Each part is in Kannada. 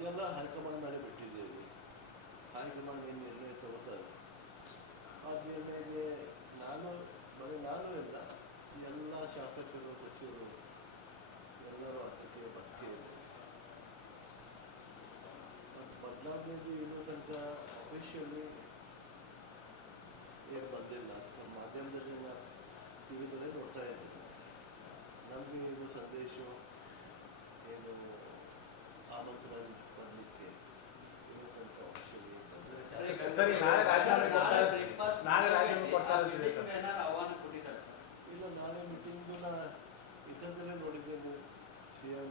ಅದೆಲ್ಲ ಹೈಕಮಾಂಡ್ ಮೇಲೆ ಬಿಟ್ಟಿದ್ದೇವೆ. ಹೈಕಮಾಂಡ್ ಏನು ನಿರ್ಣಯ ತಗೋತಾರೆ ಆ ನಿರ್ಣಯಕ್ಕೆ ನಾನು ಎಲ್ಲ ಎಲ್ಲ ಶಾಸಕರು ಸಚಿವರು ಎಲ್ಲರೂ ಅದಕ್ಕೆ ಬರ್ತಿದ್ದಾರೆ. ಬದಲಾವಣೆಯಲ್ಲಿ ಇನ್ನೂ ತನಕ ಅಫಿಷಿಯಲಿ ಏನು ಬಂದಿಲ್ಲ. ಮಾಧ್ಯಮದಲ್ಲಿ ನಾನು ಟಿವಿದಲ್ಲೇ ನೋಡ್ತಾ ಇದ್ದೀನಿ. ನಮಗೆ ಇದು ಸಂದೇಶ ಏನು ಆಮಂತ್ರಣ ಬರಲಿಕ್ಕೆ ಇನ್ನೂ ತನಕ ಅಫಿಷಿಯಲಿ ಇಲ್ಲ. ನಾಳೆ ಮೀಟಿಂಗು ಇದರಲ್ಲೇ ನೋಡಿದ್ದೇನೆ. CM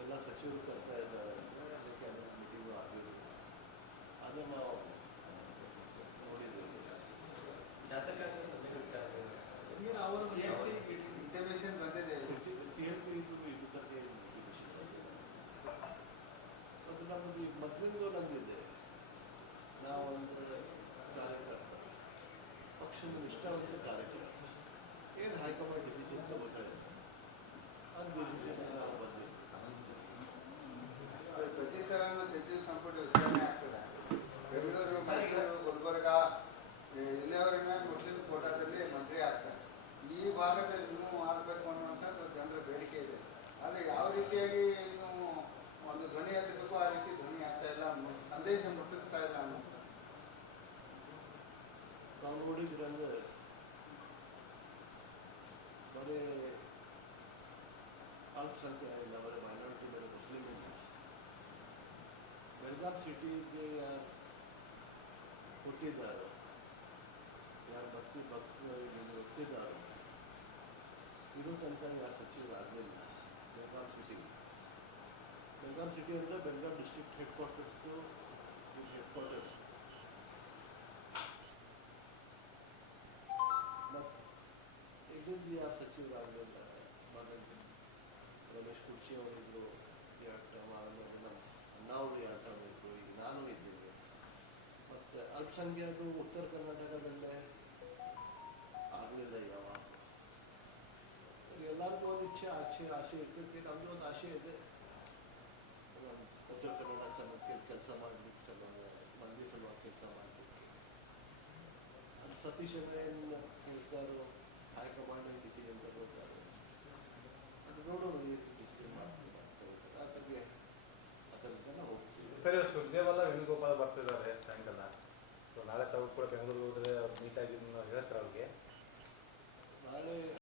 ಎಲ್ಲ ಸಚಿವರು ಕರ್ತಾ ಇದ್ದಾರೆ. ಅದಕ್ಕೆ ಮೀಟಿಂಗು ಆಗಿಲ್ಲ. ಅದು ನಾವು ನೋಡಿದ್ದೇವೆ. ಶಾಸಕಾಂಗ ಸಭೆ ವಿಚಾರ ಇಂಟಿಮೇಷನ್ ಬಂದಿದೆ. CLP ಇದು ತನಕ ಇಂಟಿಮೇಷನ್ ಬಂದಿದೆ. ಮತ್ತು ನಮಗೆ ಮೊದಲಿಂದ ನಮಗಿದೆ. ನಾವೊಂದು ಕಾರ್ಯಕರ್ತ, ಪಕ್ಷದ ನಿಷ್ಠಾವಂತ ಕಾರ್ಯಕರ್ತ. ಏನು ಹೈಕಮಾಂಡ್ ಡಿಸಿಷನ್ ತಗೋತಾರೆ ಅದು ಡಿಸಿಷನ್ ನಾವು ಬಂದಿದ್ದೀವಿ. ಪ್ರತಿ ಸಲನೂ ಸಚಿವ ಸಂಪುಟ ವಿಸ್ತರಣೆ ಆಗ್ತದೆ. ಬೆಂಗಳೂರು, ಮೈಸೂರು, ಗುಲ್ಬರ್ಗ ಇಲ್ಲಿಯವರೆಗೆ ಮುಸ್ಲಿಂ ಕೋಟಾದಲ್ಲಿ ಮಂತ್ರಿ ಆಗ್ತಾರೆ. ಈ ಭಾಗದಲ್ಲಿ ನೀವು ಆಗಬೇಕು ಅನ್ನುವಂಥದ್ದು ಜನರ ಬೇಡಿಕೆ ಇದೆ. ಆದರೆ ಯಾವ ರೀತಿಯಾಗಿ ನೀವು ಒಂದು ಧ್ವನಿ ಎತ್ತಬೇಕು ಆ ರೀತಿ ಧ್ವನಿ ಆಗ್ತಾ ಇಲ್ಲ, ಸಂದೇಶ ಮುಟ್ಟಿಸ್ತಾ ಇಲ್ಲ ಅನ್ನುವಂಥದ್ದು ನಾವು ನೋಡಿದ್ರಂದ್ರೆ ಬರೀ ಅಲ್ಪಸಂಖ್ಯಾತ ಇಲ್ಲ, ಬರೀ ಮೈನಾರಿಟಿ ಮೇಲೆ ಮುಸ್ಲಿಂ ಇಲ್ಲ. ಬೆಳಗಾಂ ಸಿಟಿಗೆ ಯಾರು ಕೊಟ್ಟಿದ್ದಾರೋ, ಯಾರು ಬರ್ತಿದ್ದಾರೋ ಇನ್ನೂ ತನಕ ಯಾರು ಸಚಿವರಾಗಲಿಲ್ಲ. ಬೆಳಗಾಂ ಸಿಟಿ ಅಂದರೆ ಬೆಳಗಾಂ ಡಿಸ್ಟ್ರಿಕ್ಟ್ ಹೆಡ್ ಕ್ವಾರ್ಟರ್ಸ್ದು ಹೆಡ್ ಮತ್ತು ಇಲ್ಲಿಂದ ಯಾರು ಸಚಿವರಾಗಲಿಲ್ಲ. ರಮೇಶ್ ಕುರ್ಚಿ ಅವರಿದ್ದರು 2 ಟರ್ಮ್, ಆಮೇಲೆ ನಮ್ಮ ಅಣ್ಣಾವರು 2 ಟರ್ಮ್ ಇದ್ದರು, ಈಗ ನಾನು ಇದ್ದೀನಿ. ಮತ್ತು ಅಲ್ಪಸಂಖ್ಯಾತರು ಉತ್ತರ ಕರ್ನಾಟಕದಲ್ಲೇ ಆಗಲಿಲ್ಲ ಯಾವಾಗ. ಎಲ್ಲರಿಗೂ ಒಂದು ಆಸೆ ಇರ್ತೈತಿ. ನಮ್ಮದು ಒಂದು ಆಸೆ ಇದೆ. ಉತ್ತರ ಕನ್ನಡ ಕೆಲಸ ಮಾಡಲಿಕ್ಕೆ ಮಂದಿ ಸಲುವಾಗಿ ಕೆಲಸ ಮಾಡಲಿಕ್ಕೆ. ಅದು ಸತೀಶ್ ಏನು ಹೇಳ್ತಾರೋ ಹೈಕಮಾಂಡ್ ಡಿಸಿಷನ್ ತಗೋತಾರೆ.